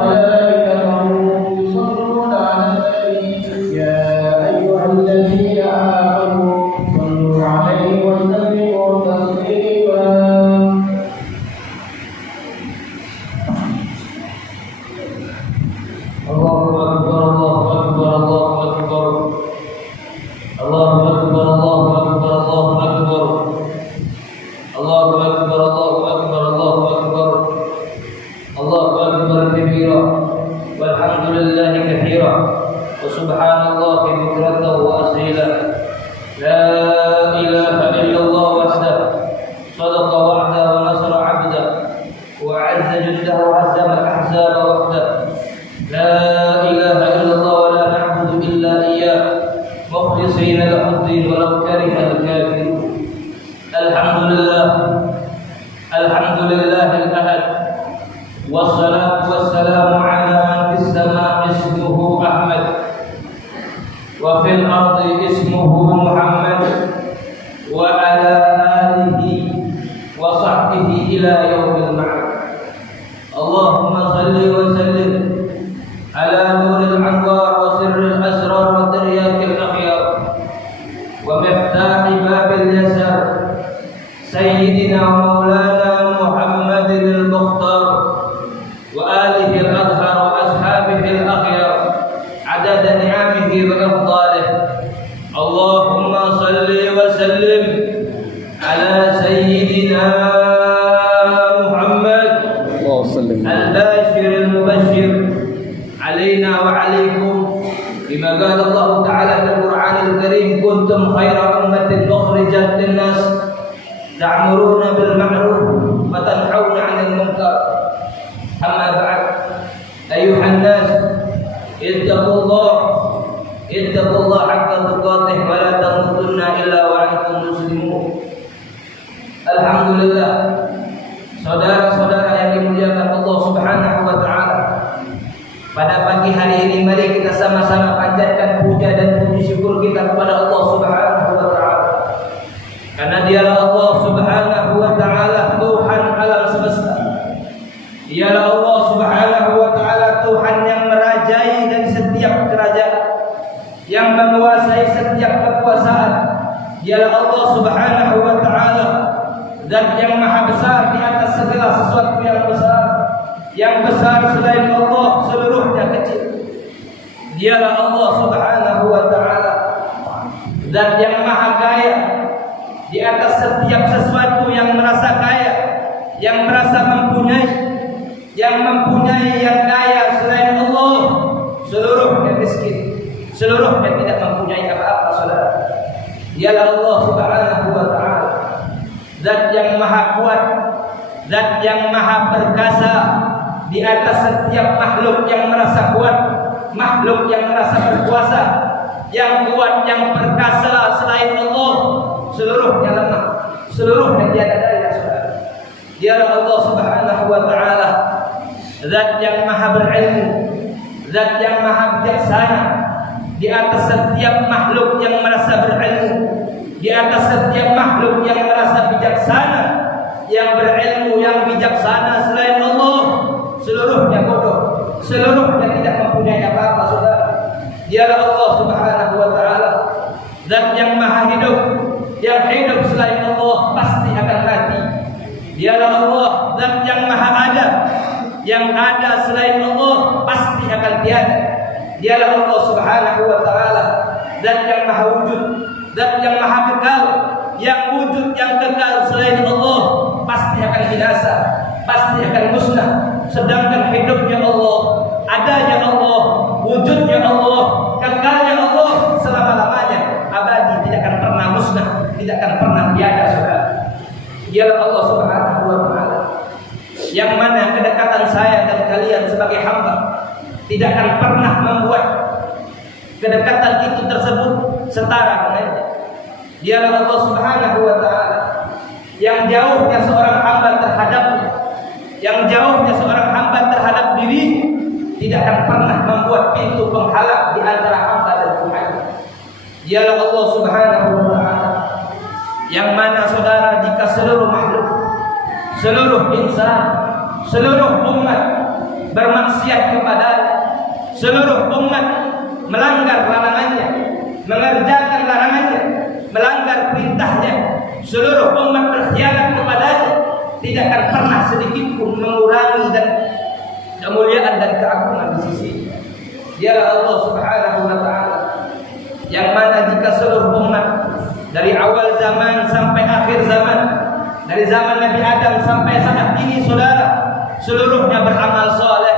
ملائكته يصلون على النبي يا أيها الذين آمنوا صلوا عليه وسلموا تسليما. الله أكبر الله أكبر الله أكبر الله أكبر الله أكبر الله أكبر الله أكبر الله أكبر الله أكبر الله أكبر كبيرا والحمد لله كثيرا وسبحان الله بكرة وأصيلا. لا إله إلا الله وحده صدق وعده ونصر عبده وأعز جنده وهزم الأحزاب وحده. لا إله إلا الله ولا نعبد إلا إياه مخلصين له الدين ولو كره الكافرون. الحمد لله الحمد لله الأحد والصلاة والسلام على من في السماء اسمه أحمد وفي الأرض اسمه محمد وعلى آله وصحبه إلى يوم المعاد. اللهم صل وسلم على نور الأنوار وسر الأسرار وترياق الأخيار ومفتاح باب اليسار سيدنا ومولانا محمد المختار وآله الأطهار وأصحابه الأخيار عدد نعمه وأفضاله. اللهم صل وسلم على سيدنا محمد الباشر المبشر علينا وعليكم بما قال الله تعالى في القرآن الكريم كنتم خير أمة أخرجت للناس تأمرون بالمعروف وتنهون عن المنكر. أما بعد أيها الناس اتقوا الله حق تقاته ولا تموتن إلا وأنتم مسلمون. Alhamdulillah, saudara-saudara yang dimuliakan Allah Subhanahu wa taala, pada pagi hari ini mari kita sama-sama panjatkan puja dan puji syukur kita kepada Allah Subhanahu wa taala. Karena dialah Allah Subhanahu wa taala Tuhan alam semesta. Dialah Allah Subhanahu wa taala Tuhan yang merajai dari setiap kerajaan, yang menguasai setiap kekuasaan. Dialah Allah Subhanahu wa taala Zat yang maha besar di atas segala sesuatu yang besar. Yang besar selain Allah seluruhnya kecil. Dialah Allah Subhanahu wa taala Zat yang maha kaya di atas setiap sesuatu yang merasa kaya, yang merasa mempunyai, yang mempunyai yang kaya selain Allah seluruhnya miskin, seluruhnya tidak mempunyai apa-apa, saudara. Dialah Allah Subhanahu wa taala Zat yang maha kuat, Zat yang maha perkasa di atas setiap makhluk yang merasa kuat, makhluk yang merasa berkuasa. Yang kuat, yang perkasa selain Allah seluruhnya lemah, seluruhnya tiada daya, saudara. Dialah Allah Subhanahu wa taala Zat yang maha berilmu, Zat yang maha bijaksana di atas setiap makhluk yang merasa berilmu, di atas setiap makhluk yang merasa bijaksana. Yang berilmu, yang bijaksana selain Allah seluruhnya bodoh, seluruhnya tidak mempunyai apa-apa, saudara. Dialah Allah Subhanahu wa taala Zat yang maha hidup, yang hidup selain Allah pasti akan mati. Dialah Allah Zat yang maha ada, yang ada selain Allah pasti akan tiada. Dialah Allah Subhanahu wa taala Zat yang maha wujud, Zat yang maha kekal, yang wujud yang kekal selain Allah pasti akan binasa, pasti akan musnah. Sedangkan hidupnya Allah, adanya Allah, wujudnya Allah, kekalnya Allah selama-lamanya, abadi, tidak akan pernah musnah, tidak akan pernah tiada, saudara. Dialah Allah Subhanahu wa taala yang mana kedekatan saya dan kalian sebagai hamba tidak akan pernah membuat kedekatan itu tersebut setara dengannya. Dialah Allah Subhanahu wa taala yang jauhnya seorang hamba terhadapnya, yang jauhnya seorang hamba terhadap diri, tidak akan pernah membuat pintu penghalang di antara hamba dan Tuhan. Dialah Allah Subhanahu wa taala yang mana, saudara, jika seluruh makhluk, seluruh insan, seluruh umat bermaksiat kepadanya. Seluruh umat melanggar larangannya, mengerjakan larangannya, melanggar perintahnya. Seluruh umat berkhianat kepadanya, tidak akan pernah sedikit pun mengurangi dan kemuliaan dan keagungan di sisi. Dialah Allah Subhanahu wa taala yang mana jika seluruh umat dari awal zaman sampai akhir zaman, dari zaman Nabi Adam sampai saat ini saudara, seluruhnya beramal soleh,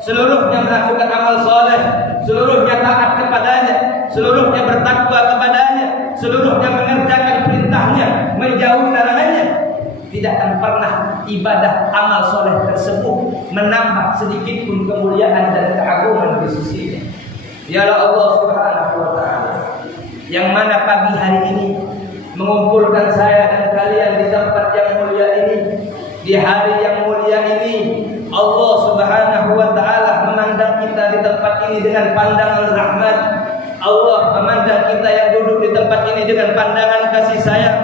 seluruhnya melakukan amal soleh, seluruhnya taat kepadanya, seluruhnya bertakwa kepadanya, seluruhnya mengerjakan perintahnya, menjauhi larangannya, tidak akan pernah ibadah amal soleh tersebut menambah sedikit pun kemuliaan dan keagungan di sisinya. Dialah Allah Subhanahu wa taala yang mana pagi hari ini mengumpulkan saya dan kalian di tempat yang mulia ini, di hari yang mulia ini. Allah Subhanahu wa taala memandang kita di tempat ini dengan pandangan rahmat. Allah memandang kita yang duduk di tempat ini dengan pandangan kasih sayang.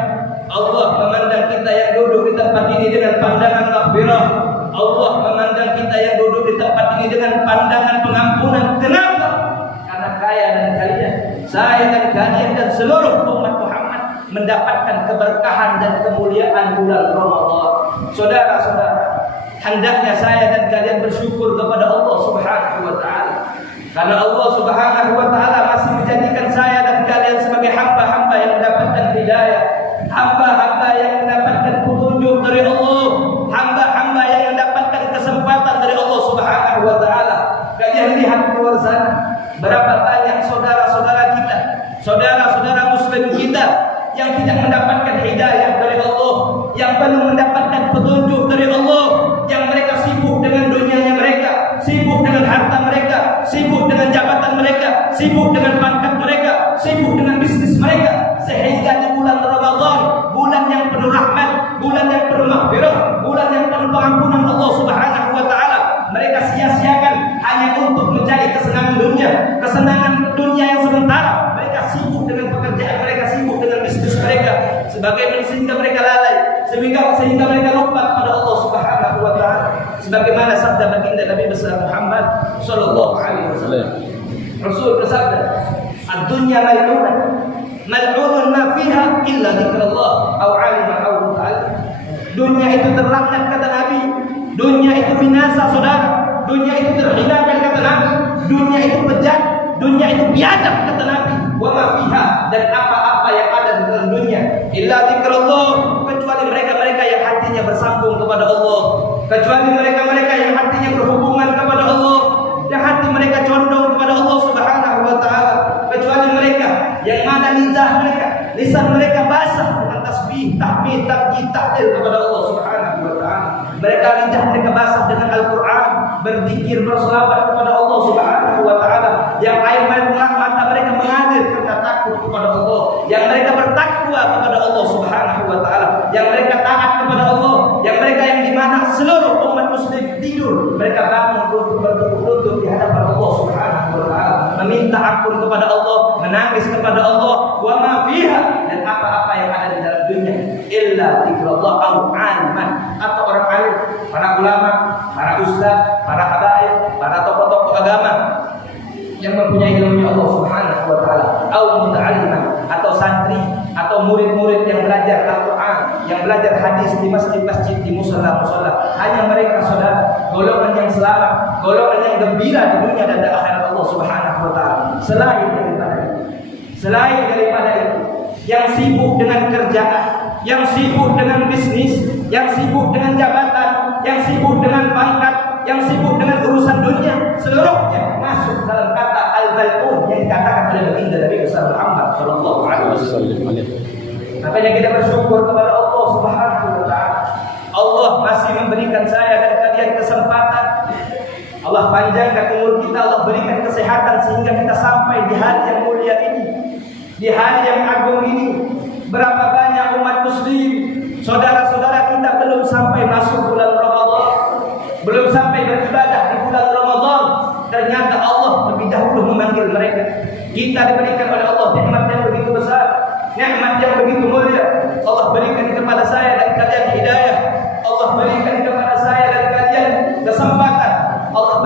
Allah memandang kita yang duduk di tempat ini dengan pandangan maghfirah. Allah memandang kita yang duduk di tempat ini dengan pandangan pengampunan. Kenapa? Karena kaya dan kalian, saya dan kalian dan seluruh umat Muhammad mendapatkan keberkahan dan kemuliaan bulan Ramadan. Saudara-saudara, hendaknya saya dan kalian bersyukur kepada Allah Subhanahu wa taala. Karena Allah Subhanahu wa taala masih menjadikan saya dan kalian sebagai hamba-hamba yang mendapatkan hidayah, hamba-hamba yang mendapatkan petunjuk dari Allah, hamba-hamba yang mendapatkan kesempatan dari Allah Subhanahu wa taala. Kalian lihat keluar sana, berapa banyak saudara-saudara kita, saudara-saudara muslim kita yang tidak mendapatkan hidayah dari Allah, yang belum mendapatkan petunjuk dari Allah, yang mereka sibuk dengan dunianya mereka, sibuk dengan harta mereka, sibuk dengan jabatan mereka, sibuk dengan pangkat mereka, sibuk dengan bisnis mereka, sehingga di bulan Ramadan, bulan yang penuh rahmat, bulan yang penuh maghfirah, bulan yang penuh pengampunan Allah Subhanahu wa taala, mereka sia-siakan hanya untuk mencari kesenangan dunia yang sementara. Mereka sibuk dengan pekerjaan mereka, sibuk dengan bisnis mereka, sehingga mereka lalai, sehingga mereka lupa kepada Allah Subhanahu wa taala. Sebagaimana sabda baginda Nabi besar Muhammad sallallahu alaihi wasallam. Rasul bersabda, "Ad-dunya mal'unah, mal'unun ma fiha illa dzikrullah aw 'alima aw ta'ala." Dunia itu terlaknat kata Nabi, dunia itu binasa saudara, dunia itu terhinakan kata Nabi, dunia itu bejat, dunia itu biadab kata Nabi. Wa ma fiha, dan apa-apa yang ada di dalam dunia, illa dzikrullah, kecuali mereka-mereka yang hatinya bersambung kepada Allah, kecuali mereka-mereka yang hatinya berhubungan kepada Allah, yang hati mereka condong kepada Allah Subhanahu wa taala, kecuali mereka yang mana lisan mereka basah dengan tasbih, tahmid, takbir, tahlil kepada Allah Subhanahu wa taala. Lidah mereka basah dengan Al-Qur'an, berzikir, berselawat kepada Allah Subhanahu wa taala. Yang air mata mereka mengalir karena takut kepada Allah, yang mereka bertakwa kepada Allah Subhanahu wa taala, yang mereka taat kepada Allah, yang mereka yang di mana seluruh umat muslim tidur, mereka bangun untuk bertekuk lutut di hadapan Allah Subhanahu wa taala, meminta ampun kepada Allah, menangis kepada Allah, wa ma fiha, dan apa-apa yang ada di dalam dunia illa dzikrullah au aliman, atau orang alim, para ulama, para ustaz, para habaib, para tokoh-tokoh agama yang mempunyai ilmunya Allah Subhanahu wa taala, au muta'alliman, atau santri atau murid-murid yang belajar Al-Qur'an, yang belajar hadis di masjid-masjid, di musala-musala. Hanya mereka saudara, golongan yang selamat, golongan yang gembira di dunia dan di akhirat Allah Subhanahu wa taala. Selain daripada itu, yang sibuk dengan kerjaan, yang sibuk dengan bisnis, yang sibuk dengan jabatan, yang sibuk dengan pangkat, yang sibuk dengan urusan dunia, seluruhnya masuk dalam kata al-bal'un yang dikatakan oleh baginda Nabi besar Muhammad sallallahu alaihi wasallam. Makanya kita bersyukur kepada Allah Subhanahu wa taala. Allah masih memberikan saya dan kalian kesempatan. Allah panjangkan umur kita, Allah berikan kesehatan sehingga kita sampai di hari yang mulia ini, di hari yang agung ini. Berapa banyak umat muslim, saudara-saudara kita belum sampai masuk bulan Ramadan, belum sampai beribadah di bulan Ramadan. Ternyata Allah lebih dahulu memanggil mereka. Kita diberikan oleh Allah nikmat yang begitu besar, nikmat yang begitu mulia. Allah berikan kepada saya dan kalian hidayah. Allah berikan kepada saya dan kalian kesempatan. Allah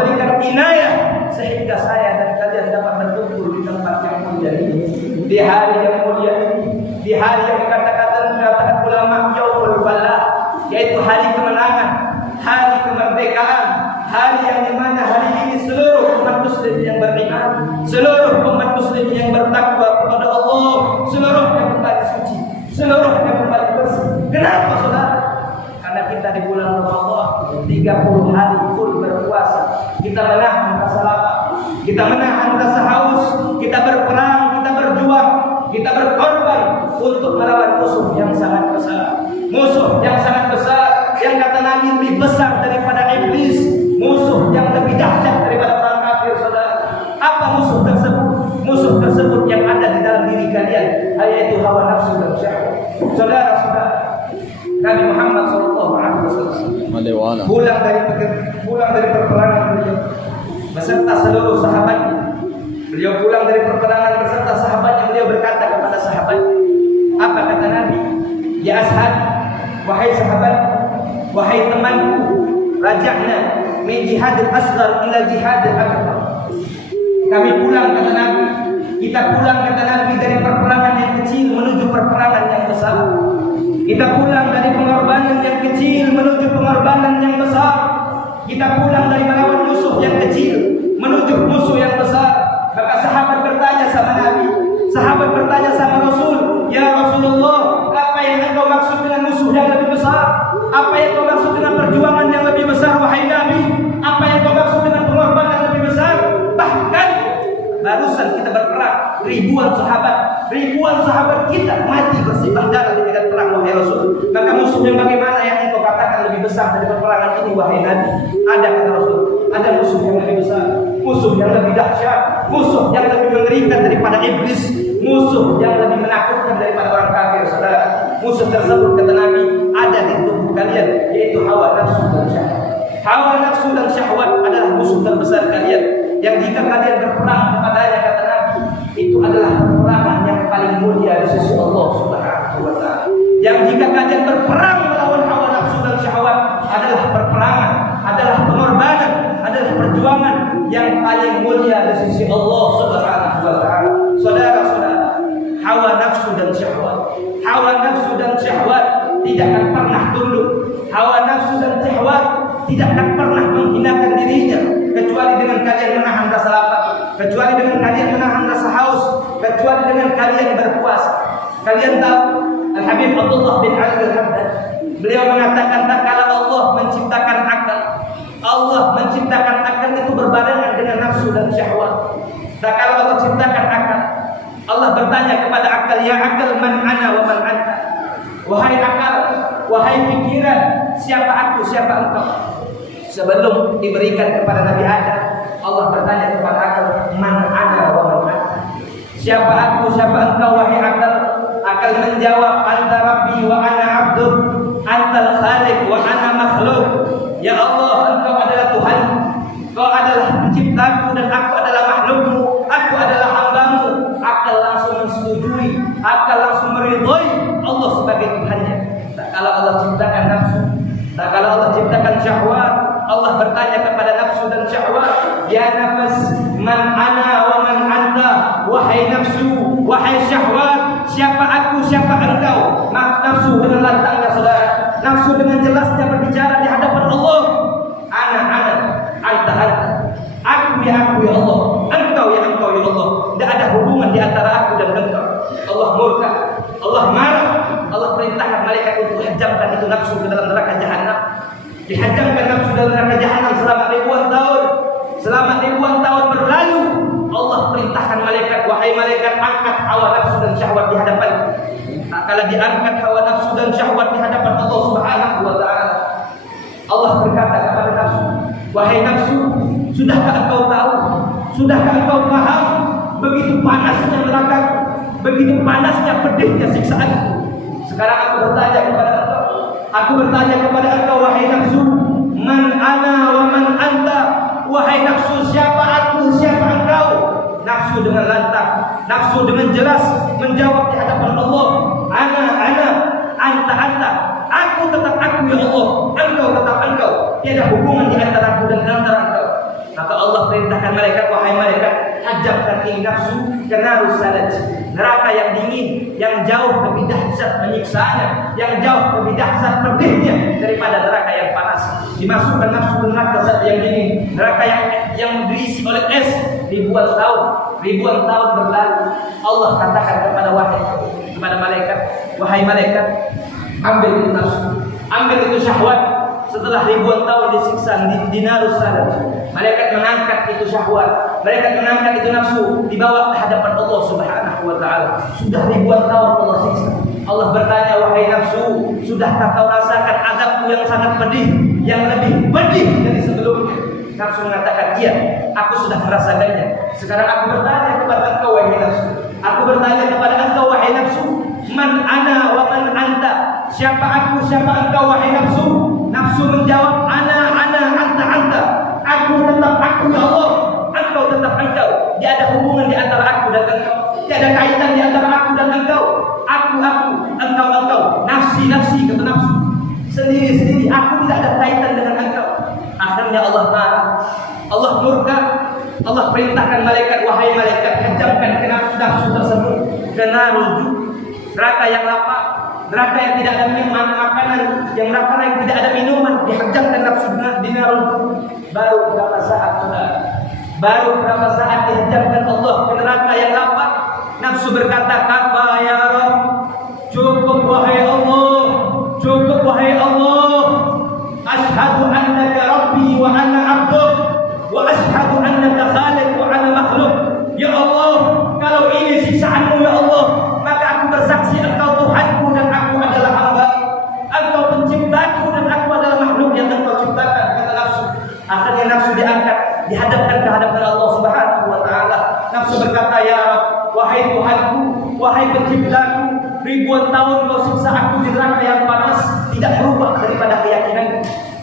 inayah sehingga saya dan kalian dapat berkumpul di tempat yang mulia ini, di hari yang mulia ini, di hari yang dikatakan ulama yaumul falah, yaitu hari kemenangan, hari kemerdekaan, hari yang dimana hari ini seluruh umat muslim yang beriman, seluruh umat muslim yang bertakwa kepada Allah, seluruhnya kembali suci, seluruhnya kembali bersih. Kenapa saudara? Karena kita di bulan Ramadan 30 hari full berpuasa, kita menahan rasa lapar, kita menahan rasa haus, kita berperang, kita berjuang, kita berkorban untuk melawan musuh yang sangat besar, musuh yang sangat besar, yang kata Nabi lebih besar daripada iblis, musuh yang lebih dahsyat daripada orang kafir. Saudara, apa musuh tersebut? Musuh tersebut yang ada di dalam diri kalian, yaitu hawa nafsu dan syahwat. Saudara-saudara, Nabi Muhammad SAW pulang dari peperangan beliau beserta seluruh sahabatnya. Beliau pulang dari peperangan beserta sahabatnya. Beliau berkata kepada sahabatnya, apa kata Nabi? Ya ashab, wahai sahabat, wahai temanku, raja'na min jihadil asghar ila jihadil akbar. Kami pulang, kata Nabi, kita pulang, kata Nabi, dari perperangan yang kecil menuju perperangan yang besar. Kita pulang dari pengorbanan yang kecil menuju pengorbanan yang besar. Kita pulang dari melawan musuh yang kecil menuju musuh yang besar. Maka sahabat bertanya sama Nabi, sahabat bertanya sama Rasul, ya Rasulullah, apa yang engkau maksud dengan musuh yang lebih besar? Apa yang engkau maksud dengan perjuangan yang lebih besar, wahai Nabi? Apa yang engkau maksud dengan pengorbanan yang lebih besar? Bahkan barusan kita berperang, ribuan sahabat kita mati bersibah darah di medan perang, wahai Rasul. Maka musuh yang bagaimana yang engkau katakan lebih besar dari peperangan ini, wahai Nabi? Ada, kata Rasul, ada musuh yang lebih besar, musuh yang lebih dahsyat, musuh yang lebih mengerikan daripada iblis, musuh yang lebih menakutkan daripada orang kafir. Saudara, musuh tersebut, kata Nabi, ada di tubuh kalian, yaitu hawa nafsu dan syahwat. Hawa nafsu dan syahwat adalah musuh terbesar kalian, yang jika kalian berperang kepadanya, kata Nabi, itu adalah peperangan yang paling mulia di sisi Allah Subhanahu wa Ta'ala. Yang jika kalian berperang melawan hawa nafsu dan syahwat adalah perperangan, adalah pengorbanan, adalah perjuangan yang paling mulia di sisi Allah Subhanahu wa Ta'ala. Saudara-saudara, hawa nafsu dan syahwat tidak akan pernah tunduk. Hawa nafsu dan syahwat tidak akan pernah menghinakan dirinya, kecuali dengan kalian menahan rasa lapar, kecuali dengan kalian menahan rasa haus, kecuali dengan kalian berpuasa. Kalian tahu Al-Habib Abdullah bin Ali Al-Haddad, beliau mengatakan, tak kala Allah menciptakan akal, Allah menciptakan akal itu berbarengan dengan nafsu dan syahwat. Tak kala Allah ciptakan akal, Allah bertanya kepada akal, ya akal, man ana wa man anta? Wahai akal, wahai pikiran, siapa aku, siapa engkau? Sebelum diberikan kepada Nabi Adam, Allah bertanya kepada akal, man ana wa man anta? Siapa aku, siapa engkau, wahai akal? Akal menjawab, anta rabbi wa ana abduk, antal khaliq wa ana makhluk. Ya Allah, engkau adalah Tuhan, engkau adalah penciptaku dan aku adalah makhlukmu, aku adalah hambamu. Akal langsung menyetujui, akal langsung meridhoi Allah sebagai Tuhannya. Tak kala Allah ciptakan nafsu, tak kala Allah ciptakan syahwat, Allah bertanya kepada nafsu dan syahwat, ya nafas, man ana wa man anta? Wahai nafsu, wahai syahwat, siapa aku, siapa engkau? Nafsu dengan lantangnya, saudara, nafsu dengan jelasnya berbicara di hadapan Allah, ana, anta, aku ya Allah, engkau ya Allah. Tidak ada hubungan di antara aku dan engkau. Allah murka, Allah marah, Allah perintahkan malaikat untuk hajamkan itu nafsu ke dalam neraka jahanam. Dihajamkan nafsu dalam neraka jahanam selama ribuan tahun. Selama ribuan tahun berlalu, Allah perintahkan malaikat, wahai malaikat, angkat hawa nafsu dan syahwat di hadapan. Tak kala diangkat hawa nafsu dan syahwat di hadapan Allah Subhanahu wa Ta'ala, Allah berkata kepada nafsu, wahai nafsu, sudahkah engkau tahu, sudahkah engkau paham begitu panasnya neraka, begitu panasnya pedihnya siksaanku? Sekarang aku bertanya kepada engkau, wahai nafsu, man ana wa man anta? Wahai nafsu, siapa aku, siapa engkau? Nafsu dengan lantang, nafsu dengan jelas menjawab di hadapan Allah, ana, anta, aku tetap aku ya Allah, engkau tetap engkau. Tiada hubungan di antara aku dan antara engkau. Maka Allah perintahkan malaikat, wahai malaikat, hajabkan ini nafsu ke narus salaj, neraka yang dingin, yang jauh lebih dahsyat menyiksanya, yang jauh lebih dahsyat pedihnya daripada neraka yang panas. Dimasukkan nafsu ke neraka saat yang dingin, neraka yang diisi oleh es ribuan tahun berlalu. Allah katakan kepada malaikat, wahai malaikat, ambil itu nafsu, ambil itu syahwat. Setelah ribuan tahun disiksa di narus salaj, malaikat mengangkat itu syahwat, malaikat mengangkat itu nafsu, dibawa ke hadapan Allah Subhanahu wa taala. Sudah ribuan tahun Allah siksa. Allah bertanya, wahai nafsu, sudahkah kau rasakan azabku yang sangat pedih, yang lebih pedih dari sebelumnya? Nafsu mengatakan, iya, aku sudah merasakannya. Sekarang aku bertanya kepada engkau, wahai nafsu. Aku bertanya kepada engkau, wahai nafsu, man ana wa man anta? Siapa aku, siapa engkau, wahai nafsu? Nafsu menjawab, ana, anta. Aku tetap aku, ya Allah. Engkau tetap engkau. Tidak ada hubungan di antara aku dan engkau. Tidak ada kaitan di antara aku dan engkau. Aku, engkau. Nafsi, kata nafsu. Sendiri. Aku tidak ada kaitan dengan engkau. Akhirnya Allah marah. Allah murka. Allah perintahkan malaikat, wahai malaikat, hajamkan ke nafsu tersebut ke narul, neraka yang lapar, neraka yang tidak ada makanan, yang lapar yang tidak ada minuman, dihajamkan nafsu di narul. Baru berapa saat dihajamkan Allah ke neraka yang lapar, nafsu berkata, kafa ya Rabb, cukup wahai Allah, asyhadu annaka rabbi wa ana abduk, wa asyhadu annaka khaliq wa ana makhluk. Ya Allah, kalau ini siksaanmu ya Allah, maka aku bersaksi engkau Tuhanku dan aku adalah hamba, engkau penciptaku dan aku adalah makhluk yang engkau ciptakan, kata nafsu. Akhirnya nafsu diangkat, dihadapkan ke hadapan Allah Subhanahu wa taala. Nafsu berkata, ya Rabb, wahai Tuhanku, wahai penciptaku, ribuan tahun kau siksa aku di neraka yang panas, tidak berubah daripada keyakinanku.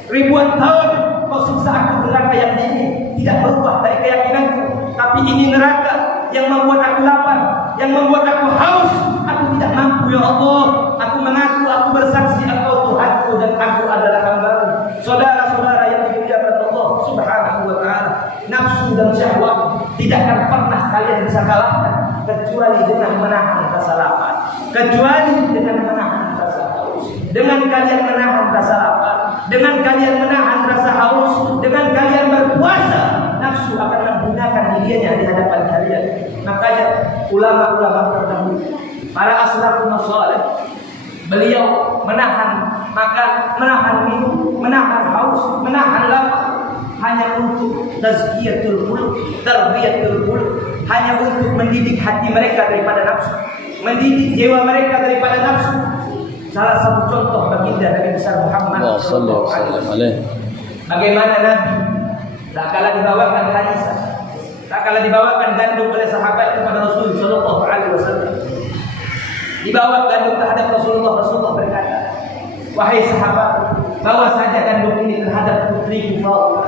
Ribuan tahun kau siksa aku di neraka yang dingin, tidak berubah dari keyakinanku. Tapi ini neraka yang membuat aku lapar, yang membuat aku haus. Aku tidak mampu ya Allah. Aku mengaku, aku bersaksi engkau Tuhanku dan aku adalah hamba-Mu. Saudara-saudara yang dimuliakan Allah Subhanahu wa taala, nafsu dan syahwat tidak akan pernah kalian bisa kalahkan kecuali dengan menahan rasa lapar, kecuali dengan menahan rasa haus. Dengan kalian menahan rasa lapar, dengan kalian menahan rasa haus, dengan kalian berpuasa, nafsu akan menggunakan dirinya di hadapan kalian. Makanya ulama-ulama terdahulu, para asrafun salih, beliau menahan makan, menahan minum, menahan haus, menahan lapar hanya untuk tazkiyatul qulub, tarbiyatul qulub, hanya untuk mendidik hati mereka daripada nafsu, mendidik jiwa mereka daripada nafsu. Salah satu contoh baginda Nabi besar Muhammad sallallahu alaihi wasallam, bagaimana Nabi tak kala dibawakan Harisah, tak kala dibawakan gandum oleh sahabat kepada Rasul sallallahu alaihi wasallam, dibawa gandum terhadap Rasulullah berkata, wahai sahabat, bawa saja gandum ini terhadap putriku Fatimah,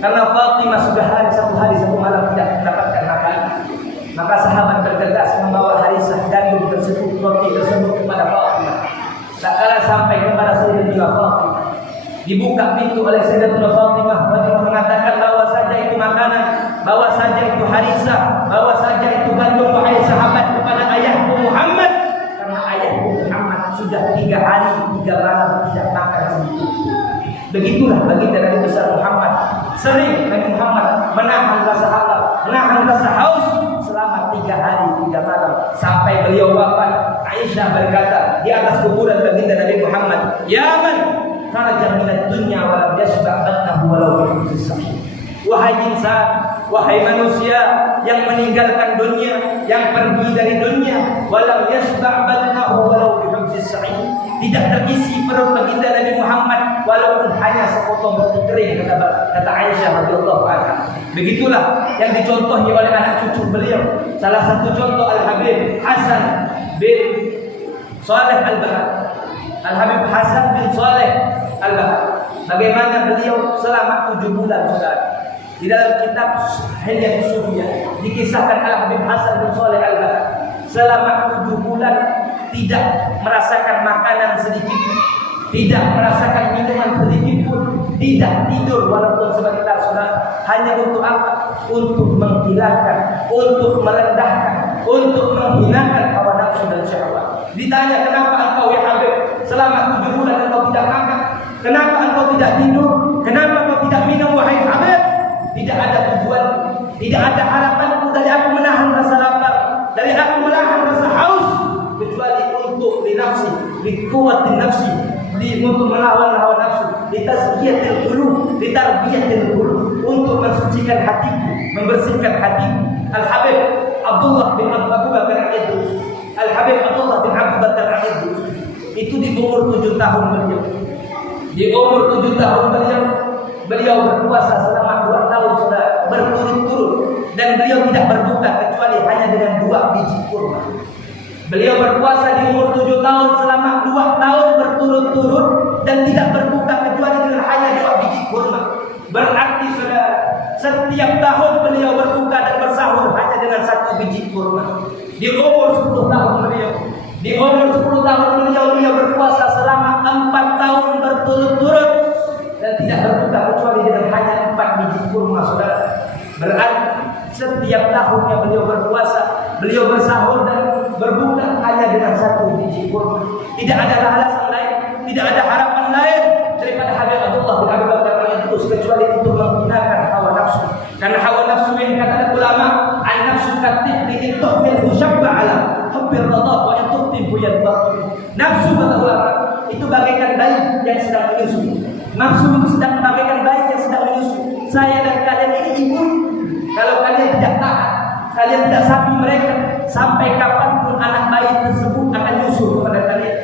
karena Fatimah sudah satu hari satu malam tidak mendapatkan makanan. Maka sahabat bergegas membawa Harisah gandum tersebut, roti tersebut kepada Fatimah. Tak kala sampai kepada Sayyidatina Fatimah, dibuka pintu oleh Sayyidatina Fatimah. Fatimah mengatakan, bawa saja itu makanan, bawa saja itu Harisah, bawa saja itu gandum, wahai sahabat, kepada ayahku Muhammad, karena ayahku Muhammad sudah 3 hari 3 malam tidak makan sedikit. Begitulah baginda Nabi besar Muhammad. Sering Nabi Muhammad menahan rasa lapar, menahan rasa haus selama 3 hari 3 malam sampai beliau wafat. Aisyah berkata di atas kuburan baginda Nabi Muhammad, ya man kharaja minad dunya wa lam yashba' batnahu walau bi sahih. Wahai insan, wahai manusia yang meninggalkan dunia, yang pergi dari dunia, walam yashba' batnahu walau bi sahih, tidak terisi perut baginda Nabi Muhammad walaupun hanya sepotong roti kering, kata Aisyah radhiyallahu anha. Begitulah yang dicontohi oleh anak cucu beliau. Salah satu contoh Al-Habib Hasan bin Saleh Al-Bahar. Al-Habib Hasan bin Saleh Al-Bahar, bagaimana beliau selama 7 bulan, saudara. Di dalam kitab Hilyatus Sufiyah dikisahkan Al-Habib Hasan bin Saleh Al-Bahar selama 7 bulan tidak merasakan makanan sedikit, tidak merasakan minuman sedikit pun, tidak tidur walaupun sebentar, saudara. Hanya untuk apa? Untuk menghilangkan, untuk merendahkan, untuk menghinakan hawa nafsu dan syahwat. Ditanya, kenapa engkau ya Habib selama 7 bulan engkau tidak makan? Kenapa engkau tidak tidur? Kenapa engkau tidak minum wahai Habib? Tidak ada tujuan, tidak ada harapanku dari aku menahan rasa lapar, dari aku menahan rasa haus, kecuali untuk linafsi, likuatin nafsi, untuk melawan hawa nafsu, litazkiyatil qulub, litarbiyatil qulub, untuk mensucikan hatiku, membersihkan hatiku. Al-Habib Abdullah bin Abu Bakar Al-Idrus, Al-Habib Abdullah bin Abu Bakar Al-Idrus, itu di umur 7 tahun beliau. Di umur 7 tahun beliau berpuasa selama 2 tahun sudah berturut-turut, dan beliau tidak berbuka kecuali hanya dengan 2 biji kurma. Beliau berpuasa di umur 7 tahun selama 2 tahun berturut-turut dan tidak berbuka kecuali dengan hanya 2 biji kurma. Berarti sudah setiap tahun beliau berbuka dan bersahur hanya dengan 1 biji kurma. Di umur 10 tahun beliau, di umur 10 tahun beliau berpuasa selama 4 tahun berturut-turut dan tidak berbuka kecuali dengan hanya 4 biji kurma, saudara. Berarti setiap tahunnya beliau berpuasa, beliau bersahur dan berbuka hanya dengan 1 biji kurma. Tidak ada alasan lain, tidak ada harapan lain daripada Habib Abdullah bin Abu Bakar itu kecuali untuk menghinakan hawa nafsu. Karena hawa nafsu yang kata ulama, an-nafsu katifli tuhmil husyabba ala hubbir radha wa tuqtibu yadbaq. Nafsu kata ulama itu bagaikan bayi yang sedang menyusu. Nafsu itu sedang bagaikan bayi yang sedang menyusu. Saya dan kalian ini ibu. Kalau kalian tidak tahan, kalian tidak sapi mereka, sampai kapanpun anak bayi tersebut akan nyusul kepada kalian.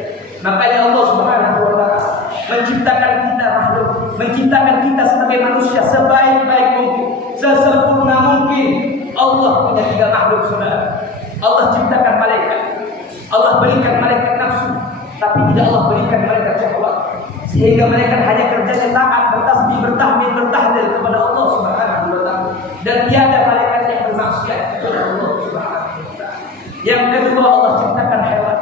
Makanya Allah Subhanahu wa taala menciptakan kita makhluk, menciptakan kita sebagai manusia sebaik-baik mungkin, sesempurna mungkin. Allah punya 3 makhluk, saudara. Allah ciptakan malaikat. Allah berikan malaikat nafsu, tapi tidak Allah berikan malaikat syahwat. Sehingga mereka hanya kerjanya taat, bertasbih, bertahmid, bertahlil kepada Allah Subhanahu wa taala. Dan tiada malaikat yang bermaksiat kepada Allah Subhanahu wa taala. Yang kedua, Allah ciptakan hewan.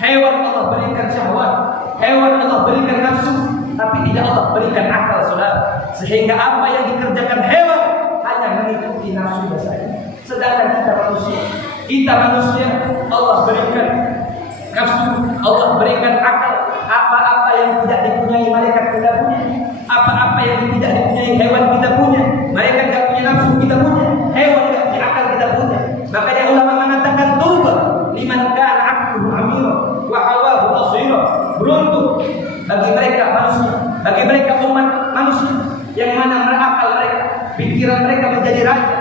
Hewan Allah berikan syahwat, hewan Allah berikan nafsu, tapi tidak Allah berikan akal, saudara. Sehingga apa yang dikerjakan hewan hanya mengikuti nafsu saja. Sedangkan kita manusia Allah berikan nafsu, Allah berikan akal. Apa-apa yang tidak dipunyai malaikat kita punya, apa-apa yang tidak dipunyai hewan kita punya. Malaikat tidak punya nafsu, kita punya. Hewan tidak punya akal, kita punya. Makanya ulama mengatakan tuba liman kana aqluhu amira wa hawahu basira. Beruntung bagi mereka manusia, bagi mereka umat manusia yang mana akal mereka, pikiran mereka menjadi raja,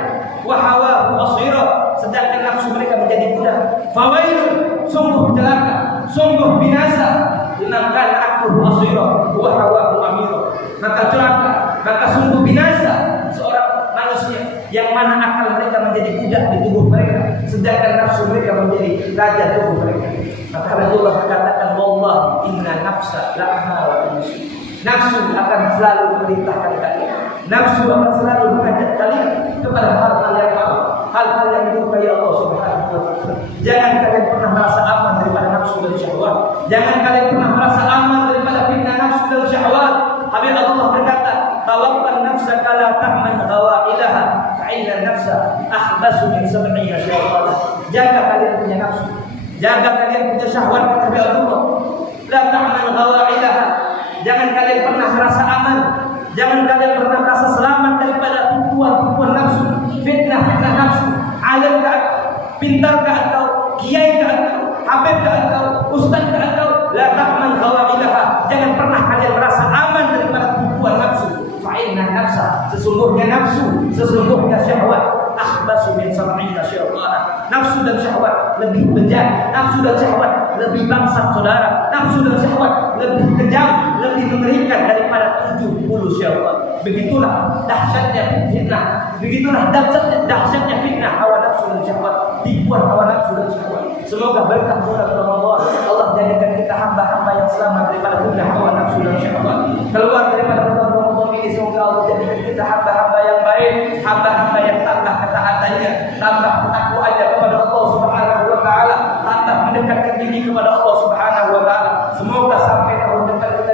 wa hawahu basira, sedangkan nafsu mereka menjadi budak. Fawailun, sungguh celaka, sungguh binasa. Liman aqluhu basira wa hawahu amira. Maka celaka, maka sungguh binasa seorang manusia yang mana akal mereka menjadi budak di tubuh mereka, sedangkan nafsu mereka menjadi raja tubuh mereka. Maka Rasulullah mengatakan, wallah inna nafsa la'amara bisu. Nafsu akan selalu memerintahkan kalian, nafsu akan selalu mengajak kalian kepada hal-hal yang haram, hal-hal yang dilukai Allah Subhanahu wa taala. Jangan kalian pernah merasa aman daripada nafsu dan syahwat. Jangan kalian pernah merasa aman daripada fitnah nafsu dan syahwat. Habib Allah berkata, tawakkal nafsaka la ta'man ghawailaha fa inna nafsa akhbasu min 70 syaitan. Jaga kalian punya nafsu, jaga kalian punya syahwat, kata Habib Allah. La ta'man ghawailaha. Jangan kalian pernah merasa aman, jangan kalian pernah merasa selamat daripada tipuan-tipuan nafsu, fitnah-fitnah nafsu. Alimkah, pintarkah engkau, kiaikah engkau, habibkah engkau, ustadzkah engkau? La ta'man ghawailaha. Jangan pernah kalian merasa aman daripada tipuan nafsu. Fa inna nafsa, sesungguhnya nafsu, sesungguhnya syahwat, akhbasu min 70 syaitan. Nafsu dan syahwat lebih bejat, nafsu dan syahwat lebih bangsat, saudara. Nafsu dan syahwat lebih kejam, lebih mengerikan daripada 70 syaitan. Begitulah dahsyatnya fitnah, begitulah dahsyatnya fitnah hawa nafsu dan syahwat, tipuan hawa nafsu dan syahwat. Semoga berkah bulan Ramadan Allah jadikan kita hamba-hamba yang selamat daripada fitnah hawa nafsu dan syahwat. Keluar daripada bulan Ramadan ini semoga Allah jadikan kita hamba-hamba yang baik, hamba-hamba yang tambah ketaatannya, tambah ketakwaannya kepada Allah Subhanahu wa taala, tambah mendekatkan diri kepada Allah Subhanahu wa taala. Semoga sampai tahun depan kita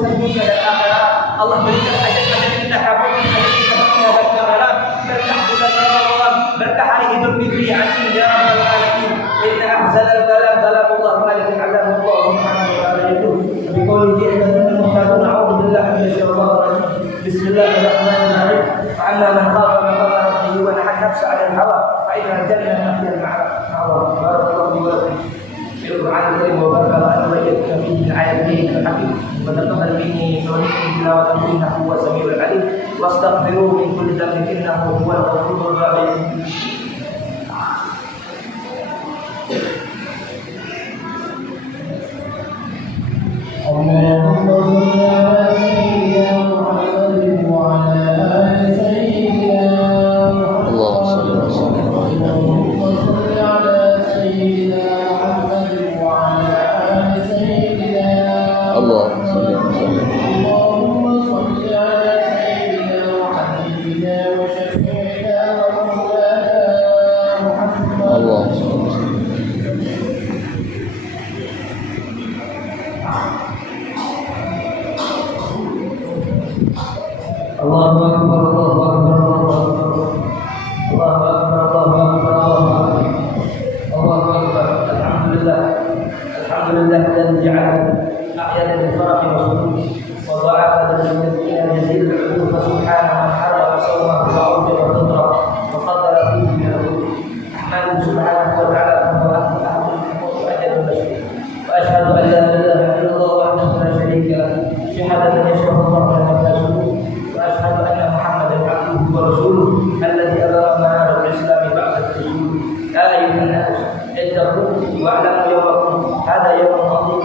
urusan dunia dan akhirat. Allah berikan hajat-hajat kita, kabulkan hajat kita dunia dan akhirat. Berkah bulan Ramadan, berkah hari Idul Fitri, amin ya rabbal alamin. Inna ahzanal kalam kalamullah malikul alam Allah subhanahu wa ta'ala itu. Biqaulihi innal muhtadun a'udzu billahi minasyaitonir rajim. Bismillahirrahmanirrahim. Fa'amma man khafa maqama rabbih wa nahaa nafsa 'anil hawa fa innal jannata hiya al-ma'wa. Barakallahu li wa lakum. Al-Quran Al-Karim wa barakatuhu wa iyyakum fihi min ayatihi al-hakim wa taqabbal minni wa minkum tilawatan innahu huwas samiul alim wastaghfiruhu min kulli dhanbin innahu huwal ghafurur rahim. Allahumma shalli ala sayyidina Muhammadin wa ala ali sayyidina Muhammad. Allahumma shalli ala sayyidina Allahu akbar, Allahu akbar, Allahu akbar, Allahu akbar, Allahu akbar, Allahu akbar. Alhamdulillah, alhamdulillah alladzi ja'ala a'yada bil farahi wa surur wa dha'afa lil muttaqin yazid al-'udud fa subhana man harrama sawmahu wa awjaba fitra wa qaddara fihi min al-'udud. Ahmadu subhanahu wa ta'ala wa ahmadu ajrun bashir. Wa ashhadu an la ilaha illallah wahdahu la sharika lahu syahadatan yashhadu Allah wa rasuluhu. وأشهد أن محمدا عبده ورسوله الذي أبلغ منار الإسلام بعد الرسول. يا أيها الناس اتقوا واعلموا يومكم هذا يوم عظيم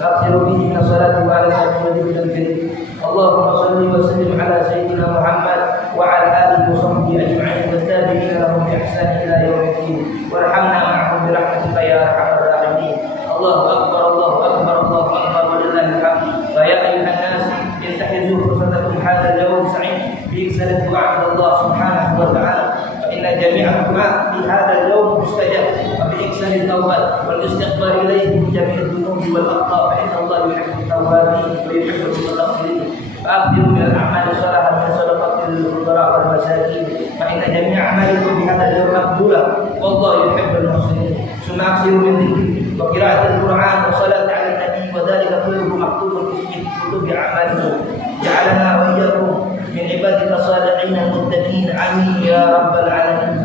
أكثروا فيه من الصلاة وعلى محمد الكريم. اللهم صل وسلم على سيدنا محمد وعلى آله وصحبه أجمعين والتابعين لهم بإحسان إلى يوم الدين وارحمنا معهم برحمتك يا أرحم الراحمين. الله أكبر، الله أكبر، الله أكبر ولله الحمد. فيا أيها الناس انتهزوا فرصتكم هذا اليوم السعيد بإكثار الدعاء إلى الله سبحانه وتعالى، فإن جميع الدعاء في هذا اليوم مستجاب، وبإكثار التوبة والاستغفار إليه من جميع الذنوب والأخطاء، فإن الله يحب التوابين ويحب المتطهرين. فأكثروا من الأعمال الصالحة من صدقة للفقراء والمساكين، فإن جميع أعمالكم في هذا اليوم مقبولة والله يحب المحسنين. ثم أكثروا من ذكر وقراءة القرآن والصلاة على النبي، وذلك كله مكتوب في كتب أعمالكم. جعلنا وإياكم من عبادك الصالحين المتقين، آمين يا رب العالمين.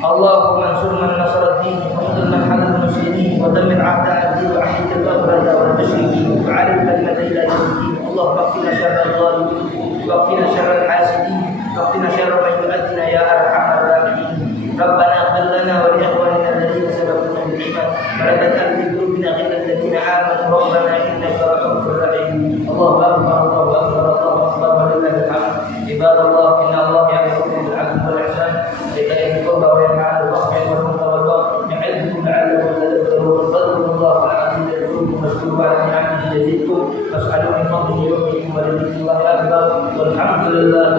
اللهم انصر من نصر الدين واخذل من حل المسلمين ودمر أعداء الدين وأحيي الكفرة والمشركين وعلي كلمة إلى يوم الدين. اللهم اكفنا شر الظالمين واكفنا شر الحاسدين واكفنا شر من يؤذينا يا أرحم الراحمين. ربنا اغفر لنا ولإخواننا الذين سبقونا بالإيمان ولا تجعل في قلوبنا غلا للذين آمنوا ربنا إنك رؤوف رحيم. الله أكبر، الله أكبر، الله أكبر ولله الحمد. عباد الله إن الله يأمركم بالعدل والإحسان وإيتاء ذي القربى وينهى عن الفحشاء والمنكر والبغي يعظكم لعلكم تذكرون. فاذكروا الله العظيم يذكركم واشكروه على نعمه يزدكم واسألوا من فضله يؤتكم ولذكر الله أكبر والحمد لله